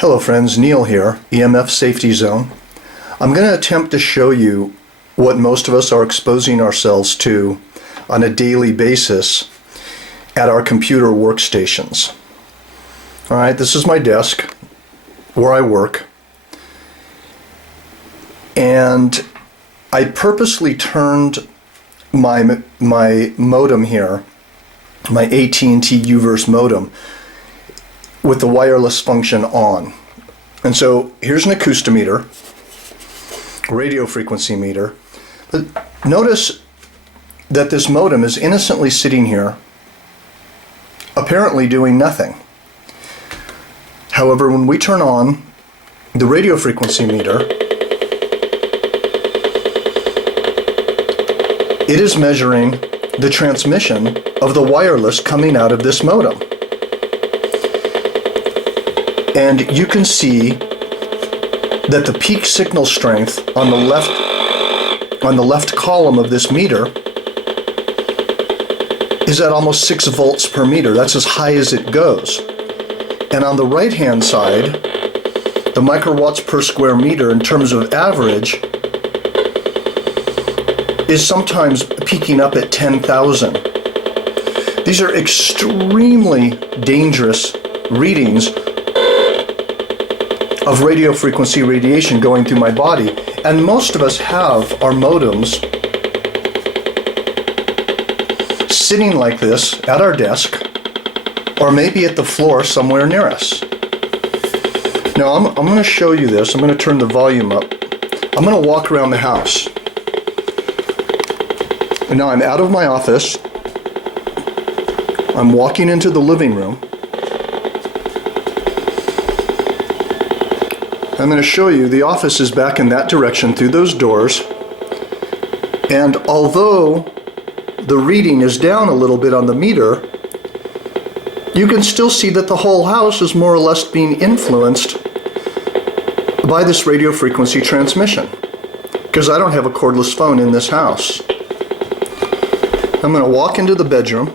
Hello friends, Neil here, EMF Safety Zone. I'm going to attempt to show you what most of us are exposing ourselves to on a daily basis at our computer workstations. Alright, this is my desk where I work, and I purposely turned my modem here, my AT&T UVerse modem, with the wireless function on. And so here's an acoustometer, radio frequency meter. But notice that this modem is innocently sitting here, apparently doing nothing. However, when we turn on the radio frequency meter, it is measuring the transmission of the wireless coming out of this modem. And you can see that the peak signal strength on the left column of this meter is at almost 6 volts per meter. That's as high as it goes. And on the right hand side, the microwatts per square meter in terms of average is sometimes peaking up at 10,000. These are extremely dangerous readings of radio frequency radiation going through my body, and most of us have our modems sitting like this at our desk, or maybe at the floor somewhere near us. Now I'm going to show you this. I'm going to turn the volume up. I'm going to walk around the house. And now I'm out of my office. I'm walking into the living room. I'm going to show you the office is back in that direction through those doors, and although the reading is down a little bit on the meter, you can still see that the whole house is more or less being influenced by this radio frequency transmission, because I don't have a cordless phone in this house. I'm going to walk into the bedroom.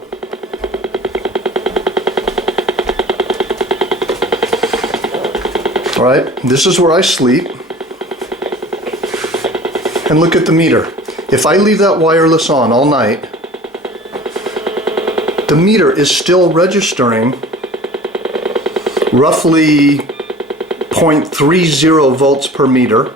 Alright, this is where I sleep. And look at the meter. If I leave that wireless on all night, the meter is still registering roughly 0.30 volts per meter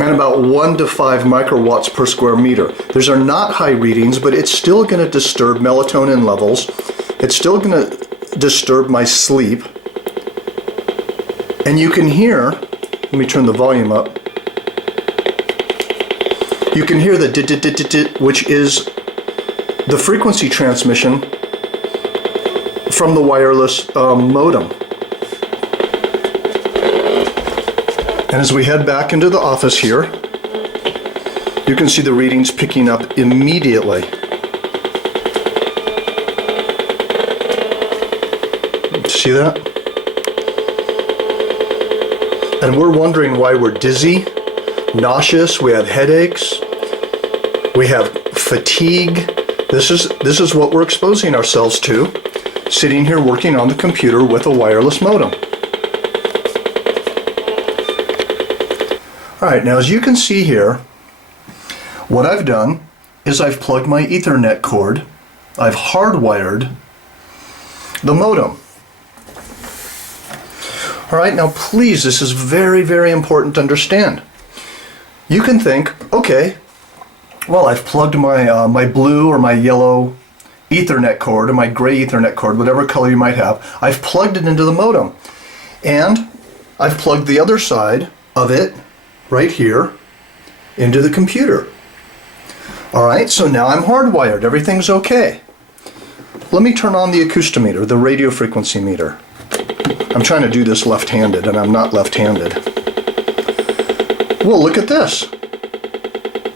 and about 1 to 5 microwatts per square meter. Those are not high readings, but it's still going to disturb melatonin levels. It's still going to disturb my sleep. And you can hear, let me turn the volume up, you can hear the dit-dit-dit-dit-dit, which is the frequency transmission from the wireless modem. And as we head back into the office here, you can see the readings picking up immediately. See that? And we're wondering why we're dizzy, nauseous, we have headaches, we have fatigue. This is what we're exposing ourselves to, sitting here working on the computer with a wireless modem. Alright, now as you can see here, what I've done is I've plugged my Ethernet cord, I've hardwired the modem. Alright, now please, this is very, very important to understand. You can think, okay, well, I've plugged my, my blue or my yellow Ethernet cord or my gray Ethernet cord, whatever color you might have, I've plugged it into the modem. And I've plugged the other side of it, right here, into the computer. Alright, so now I'm hardwired, everything's okay. Let me turn on the acoustometer, the radio frequency meter. I'm trying to do this left-handed, and I'm not left-handed. Well, look at this.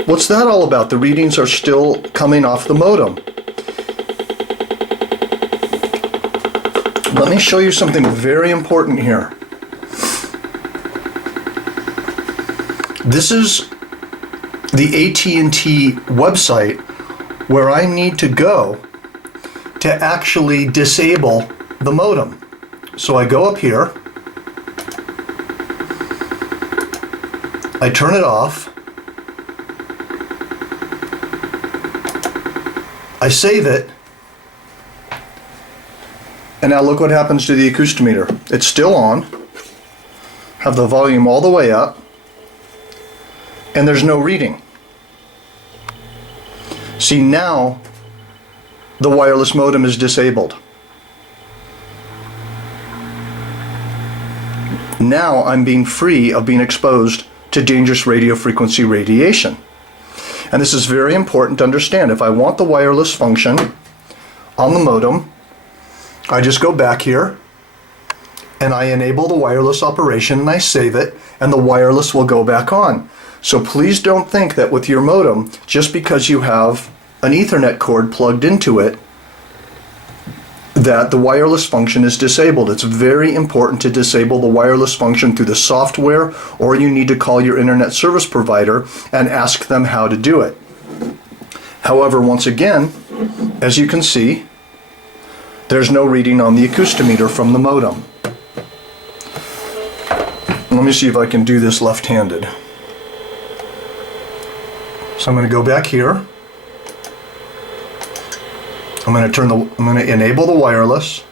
What's that all about? The readings are still coming off the modem. Let me show you something very important here. This is the AT&T website where I need to go to actually disable the modem. So I go up here, I turn it off, I save it, and now look what happens to the acoustometer. It's still on, have the volume all the way up, and there's no reading. See, now the wireless modem is disabled. Now I'm being free of being exposed to dangerous radio frequency radiation. And this is very important to understand. If I want the wireless function on the modem, I just go back here and I enable the wireless operation and I save it, and the wireless will go back on. So please don't think that with your modem, just because you have an Ethernet cord plugged into it, that the wireless function is disabled. It's very important to disable the wireless function through the software, or you need to call your internet service provider and ask them how to do it. However, once again, as you can see, there's no reading on the acoustometer from the modem. Let me see if I can do this left-handed. So I'm going to go back here. I'm going to enable the wireless.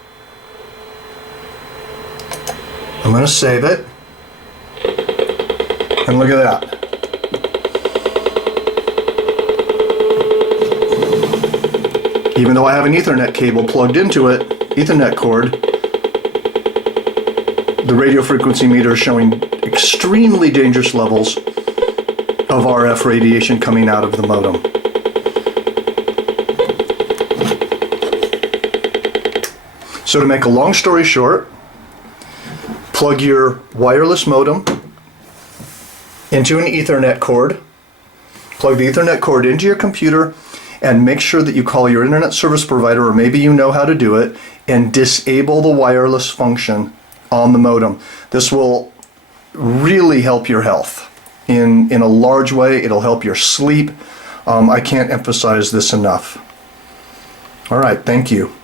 I'm going to save it. And look at that. Even though I have an Ethernet cable plugged into it, Ethernet cord, the radio frequency meter is showing extremely dangerous levels of RF radiation coming out of the modem. So to make a long story short, plug your wireless modem into an Ethernet cord, plug the Ethernet cord into your computer, and make sure that you call your internet service provider, or maybe you know how to do it, and disable the wireless function on the modem. This will really help your health in a large way. It'll help your sleep. I can't emphasize this enough. All right, thank you.